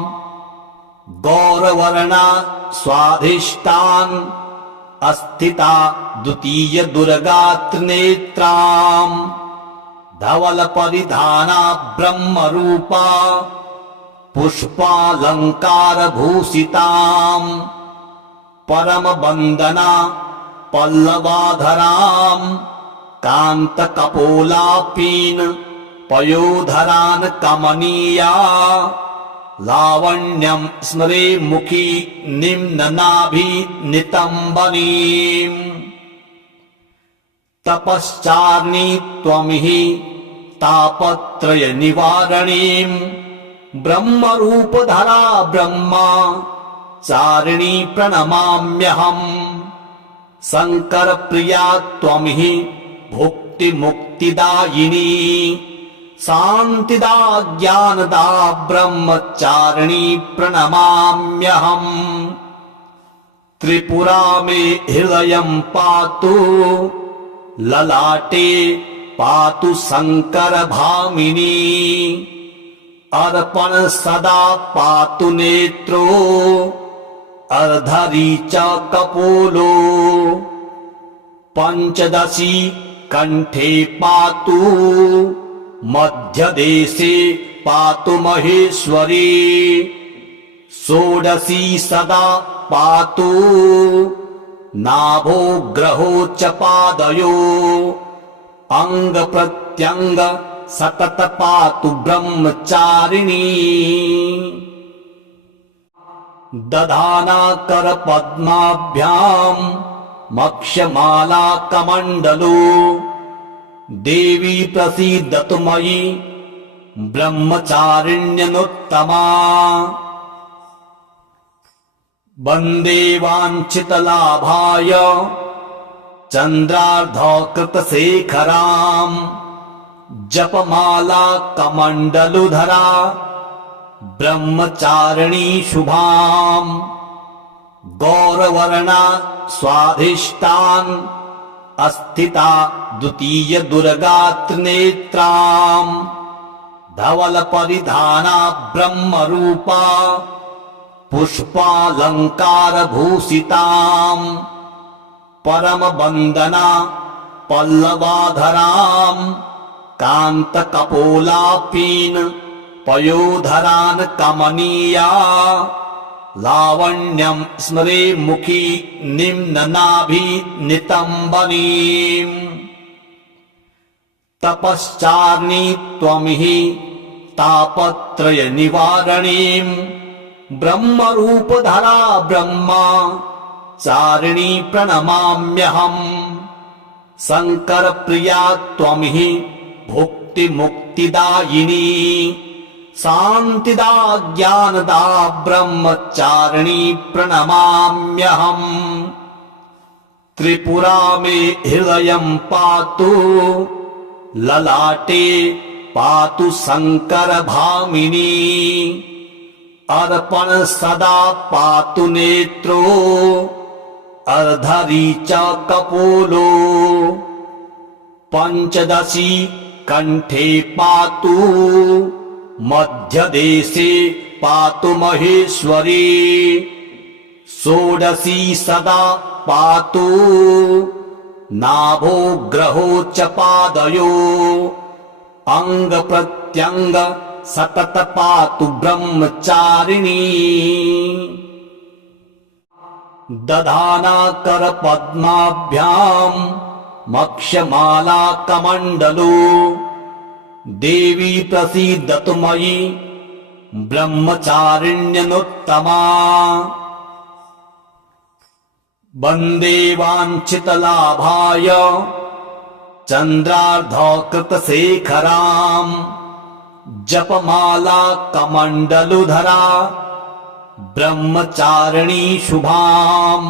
गौरवर्णा स्वाधिष्ठान् अस्थिता द्वितीय दुर्गा त्रिनेत्राम् धवल परिधाना ब्रह्मरूपा पुष्पालंकार भूषिताम् परम वंदना पल्लवाधराम् कांत कपोलापीन पयोधरान् कमनीया लावण्यं स्मरे मुखी निम्ननाभि नितंबनीम् तपश्चार्णी त्वमिहि तापत्रय निवारणीम् ब्रह्मरूपधरा ब्रह्मा चारिणी प्रणमाम्यहम् शंकर प्रिया त्वमिहि भुक्ति मुक्तिदायिनी शान्तिदा ज्ञानदा ब्रह्मचारिणी प्रणमाम्यहम् त्रिपुरा मे हृदयं पातु ललाटे पातु शङ्करभामिनी अर्पण सदा पातु नेत्रो अर्धरी च कपोलो पंचदशी कंठे पातु मध्यदेशे पातु महेश्वरी षोडशी सदा पातु नाभो ग्रहो च पादयो अंग प्रत्यंग सतत पातु ब्रह्मचारिणी दधाना कर पद्माभ्याम मक्षमाला कमंडलो देवी प्रसीदतु मयि ब्रह्मचारिण्यनुत्तमा वन्दे वाञ्छितलाभाय चन्द्रार्धकृतशेखराम् जपमाला कमण्डलुधरा ब्रह्मचारिणी शुभाम् गौरवर्णा स्वाधिष्ठान् अस्थिता द्वितीय दुर्गा त्रिनेत्राम् धवल परिधाना ब्रह्मरूपा पुष्पालंकार भूषिताम् परम वंदना पल्लवाधराम् कांत कपोलापीन पयोधरान् कमनीया लावण्यं स्मरे मुखी निम्ननाभि नितंबनीम् तपश्चार्णी त्वमिहि तापत्रय निवारणीम् ब्रह्मरूपधरा ब्रह्मा चारिणी प्रणमाम्यहम् शंकर प्रिया त्वमिहि भुक्ति मुक्तिदायिनी शांतिदा ज्ञानदा ब्रह्मचारिणी प्रणमाम्यहम् त्रिपुरा मे हृदयं पातु ललाटे पातु शंकर भामिनी अर्पण सदा पातु नेत्रो अर्धरी च कपोलो पंचदशी कंठे पातु मध्यदेशे पातु महेश्वरी षोडशी सदा पातु नाभो ग्रहो च पादयो अंग प्रत्यंग सतत पातु ब्रह्मचारिणी दधाना कर पद्माभ्याम् मक्षमाला कमण्डलो देवी प्रसीदतु मयि ब्रह्मचारिण्यनुत्तमा वन्दे वाञ्छितलाभाय चन्द्रार्धकृतशेखराम् जपमाला कमण्डलुधरा ब्रह्मचारिणी शुभाम्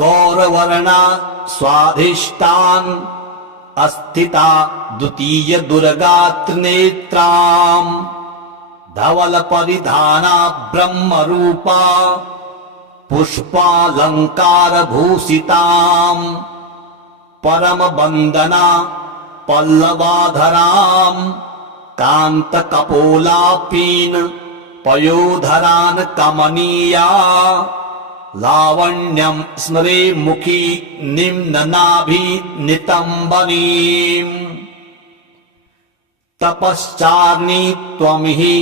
गौरवर्णा स्वाधिष्ठान् अस्थिता द्वितीय दुर्गा त्रिनेत्राम् धवल परिधाना ब्रह्मरूपा पुष्पालंकार भूषिताम् परम वंदना पल्लवाधराम् कांत कपोलापीन पयोधरान् कमनीया लावण्यं स्मरे मुखी निम्ननाभि नितंबनीम् तपश्चार्णी त्वमिहि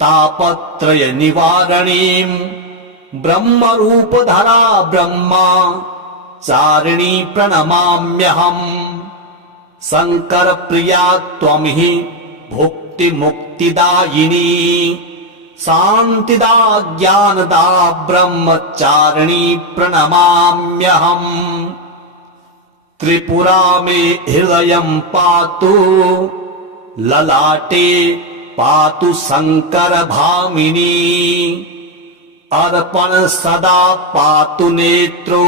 तापत्रय निवारणीम् ब्रह्मरूपधरा ब्रह्मा चारिणी प्रणमाम्यहम् शंकर प्रिया त्वमिहि भुक्ति मुक्तिदायिनी शांतिदा ज्ञानदा ब्रह्मचारिणी प्रणमाम्यहम् त्रिपुरा मे हृदयं पातु ललाटे पातु शंकर भामिनी अर्पण सदा पातु नेत्रो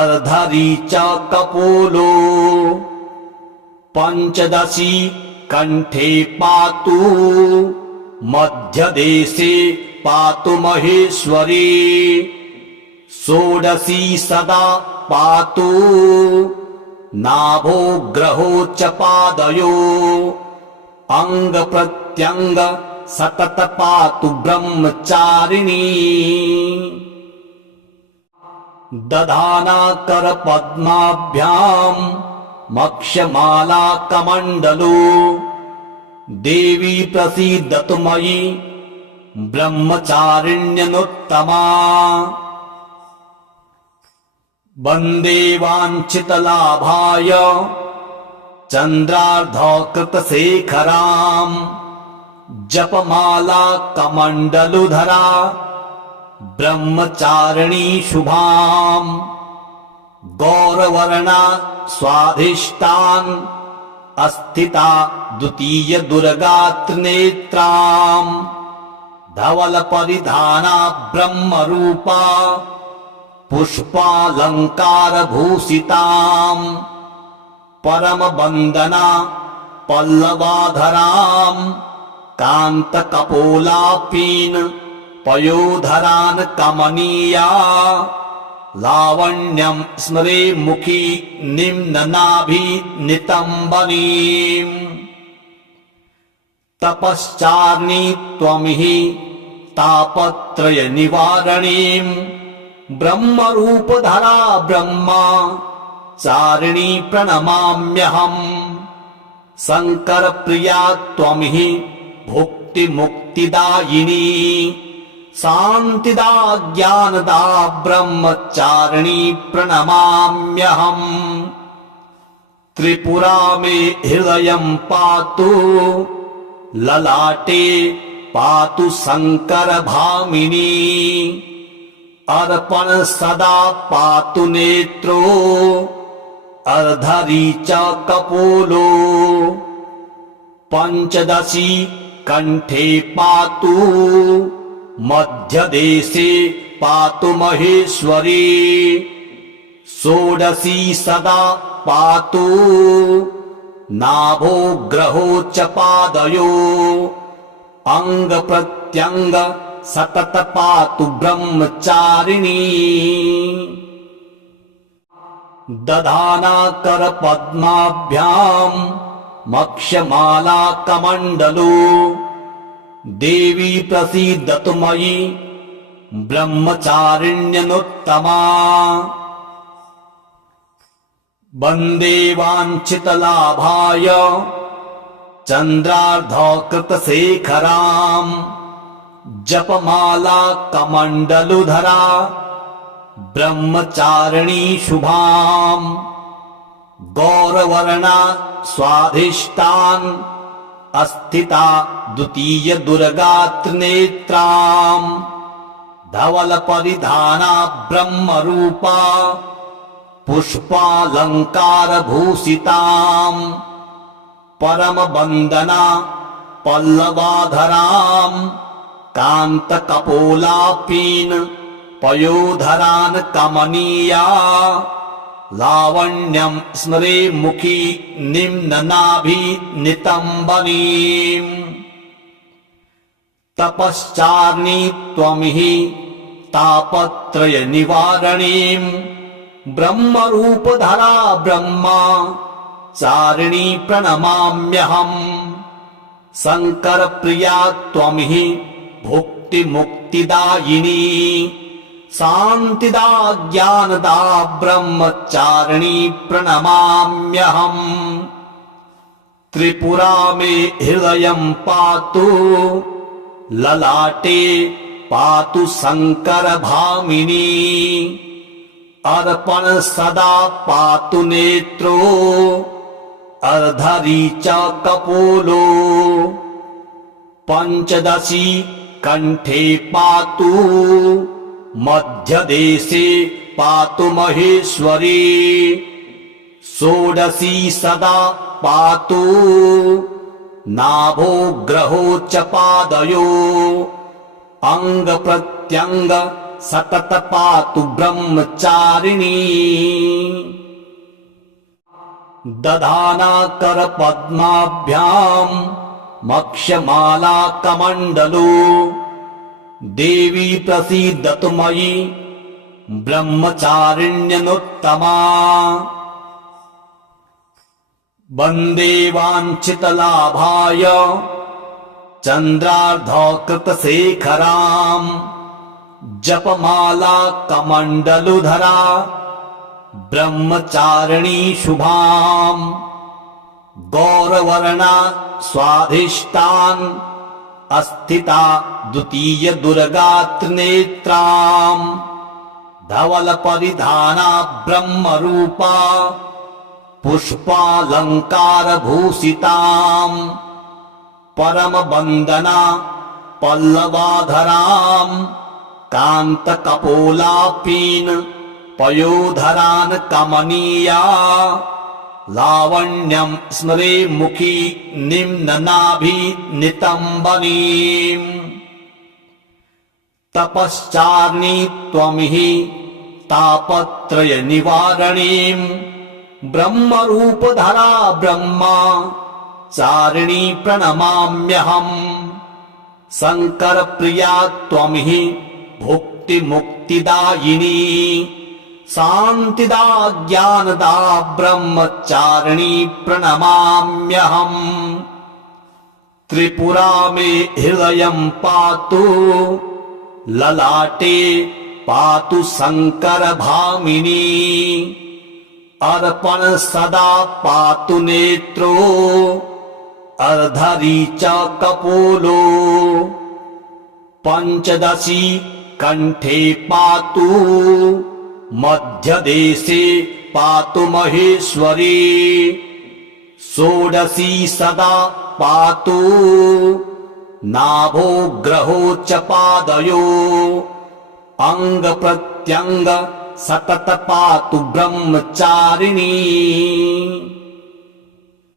अर्धरी च कपोलो पंचदशी कंठे पातु मध्यदेशे पातु महेश्वरी षोडशी सदा पातु नाभो ग्रहो च पादयो अंग प्रत्यंग सतत पातु ब्रह्मचारिणी दधाना करपद्माभ्याम् मक्ष्यमाला कमण्डलो देवी प्रसीदतु मयि ब्रह्मचारिण्यनुत्तमा वन्दे वाञ्छितलाभाय चन्द्रार्धकृतशेखराम् जपमाला कमण्डलुधरा ब्रह्मचारिणी शुभाम् गौरवर्णा स्वाधिष्ठान् अस्थिता द्वितीय दुर्गा त्रिनेत्राम् धवल परिधाना ब्रह्मरूपा पुष्पालंकार भूषिताम् परम वंदना पल्लवाधराम् कांत कपोलापीन पयोधरान् कमनीया लावण्यं स्मरे मुखी निम्ननाभि नितंबनीम् तपश्चार्णी त्वमिहि तापत्रय निवारणीम् ब्रह्मरूपधरा ब्रह्मा चारिणी प्रणमाम्यहम् शंकर प्रिया त्वमिहि भुक्ति मुक्तिदायिनी शान्तिदा ज्ञानदा ब्रह्मचारिणी प्रणमाम्यहम् त्रिपुरा मे हृदयं पातु ललाटे पातु शंकर भामिनी अर्पण सदा पातु नेत्रो अर्धरी च कपोलो पंचदशी कंठे पातु मध्यदेशे पातु महेश्वरी षोडशी सदा पातु नाभो ग्रहो च पादयो अंग प्रत्यंग सतत पातु ब्रह्मचारिणी दधाना करपद्माभ्याम् मक्ष्यमाला कमण्डलो देवी प्रसीदतु मयि ब्रह्मचारिण्यनुत्तमा वन्दे वाञ्छितलाभाय चन्द्रार्धकृतशेखराम् जपमाला कमण्डलुधरा ब्रह्मचारिणी शुभाम् गौरवर्णा स्वाधिष्ठान् अस्थिता द्वितीय दुर्गा त्रिनेत्राम् धवल परिधाना ब्रह्मरूपा पुष्पालंकार भूषिताम् परम वंदना पल्लवाधराम् कांत कपोलापीन पयोधरान् कमनीया लावण्यं स्मरे मुखी निम्ननाभि नितंबनीम् तपश्चार्णी त्वमिहि तापत्रय निवारणीम् ब्रह्मरूपधरा ब्रह्मा चारिणी प्रणमाम्यहम् शंकर प्रिया त्वमिहि भुक्ति मुक्तिदायिनी शान्तिदा ज्ञानदा ब्रह्मचारिणी प्रणमाम्यहम् त्रिपुरा मे हृदयं पातु ललाटे पातु शंकर भामिनी अर्पण सदा पातु नेत्रो अर्धरी च कपोलो पंचदशी कंठे पातु मध्यदेशे पातु महेश्वरी षोडशी सदा पातु नाभो ग्रहो च पादयो अंग प्रत्यंग सतत पातु ब्रह्मचारिणी दधाना करपद्माभ्याम् मक्ष्यमाला कमण्डलो देवी प्रसीदतु मयि ब्रह्मचारिण्यनुत्तमा वन्दे वाञ्छितलाभाय चन्द्रार्धकृतशेखराम् जपमाला कमण्डलुधरा ब्रह्मचारिणी शुभाम् गौरवर्णा स्वाधिष्ठान् अस्थिता द्वितीय दुर्गा त्रिनेत्राम् धवल परिधाना ब्रह्मरूपा पुष्पालंकार भूषिताम् परम वंदना पल्लवाधराम् कांत कपोलापीन पयोधरान् कमनीया लावण्यं स्मरे मुखी निम्ननाभि नितंबनीम् तपश्चार्णी त्वमिहि तापत्रय निवारणीम् ब्रह्मरूपधरा ब्रह्मा चारिणी प्रणमाम्यहम् शंकर प्रिया त्वमिहि भुक्ति मुक्तिदायिनी शान्तिदा ज्ञानदा ब्रह्मचारिणी प्रणमाम्यहम् त्रिपुरा मे हृदयं पातु ललाटे पातु शंकर भामिनी अर्पण सदा पातु नेत्रो अर्धरी च कपोलो पंचदशी कंठे पातु मध्यदेशे पातु महेश्वरी षोडशी सदा पातु नाभो ग्रहो च पादयो अंग प्रत्यंग सतत पातु ब्रह्मचारिणी।